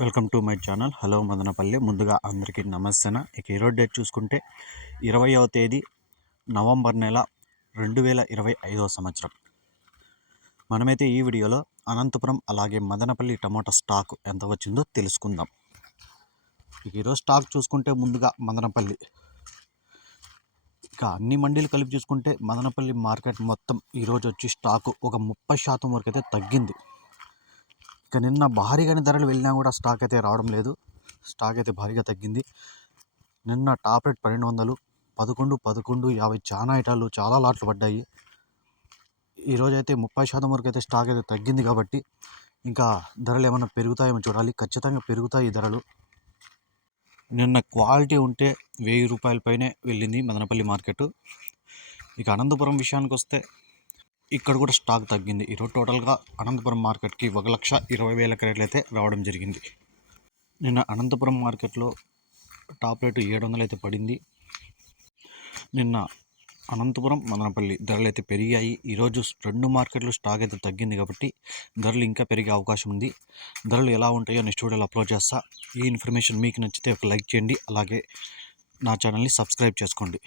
Welcome to my channel. Hello Madanapalle. ముందుగా అందరికీ నమస్తేన. ఇక ఈరోజు డేట్ చూసుకుంటే ఇరవయవ తేదీ నవంబర్ నెల రెండు వేల ఇరవై ఐదవ సంవత్సరం. మనమైతే ఈ వీడియోలో అనంతపురం అలాగే మదనపల్లి టమాటా స్టాక్ ఎంత వచ్చిందో తెలుసుకుందాం. ఇక ఈరోజు స్టాక్ చూసుకుంటే ముందుగా మదనపల్లి. ఇక అన్ని మండీలు కలిపి చూసుకుంటే మదనపల్లి మార్కెట్ మొత్తం ఈరోజు వచ్చి స్టాకు ఒక ముప్పై శాతం వరకు అయితే తగ్గింది. ఇక నిన్న భారీగానే ధరలు వెళ్ళినా కూడా స్టాక్ అయితే రావడం లేదు. స్టాక్ అయితే భారీగా తగ్గింది. నిన్న టాప్ రేట్ పన్నెండు వందలు పదకొండు పదకొండు యాభై చాలా ఐటాలు చాలా లాట్లు పడ్డాయి. ఈరోజు అయితే ముప్పై శాతం వరకు అయితే స్టాక్ అయితే తగ్గింది కాబట్టి ఇంకా ధరలు ఏమైనా పెరుగుతాయేమో చూడాలి. ఖచ్చితంగా పెరుగుతాయి ధరలు. నిన్న క్వాలిటీ ఉంటే వెయ్యి రూపాయల పైనే వెళ్ళింది మదనపల్లి మార్కెట్. ఇక అనంతపురం విషయానికి వస్తే ఇక్కడ కూడా స్టాక్ తగ్గింది. ఈరోజు టోటల్గా అనంతపురం మార్కెట్కి ఒక లక్ష ఇరవై వేల క్రేట్లు అయితే రావడం జరిగింది. నిన్న అనంతపురం మార్కెట్లో టాప్ రేటు ఏడు వందలు అయితే పడింది. నిన్న అనంతపురం మదనపల్లి ధరలు అయితే పెరిగాయి. ఈరోజు రెండు మార్కెట్లు స్టాక్ అయితే తగ్గింది కాబట్టి ధరలు ఇంకా పెరిగే అవకాశం ఉంది. ధరలు ఎలా ఉంటాయో నెక్స్ట్ వీడియోలో అప్లోడ్ చేస్తా. ఈ ఇన్ఫర్మేషన్ మీకు నచ్చితే ఒక లైక్ చేయండి. అలాగే నా ఛానల్ని సబ్స్క్రైబ్ చేసుకోండి.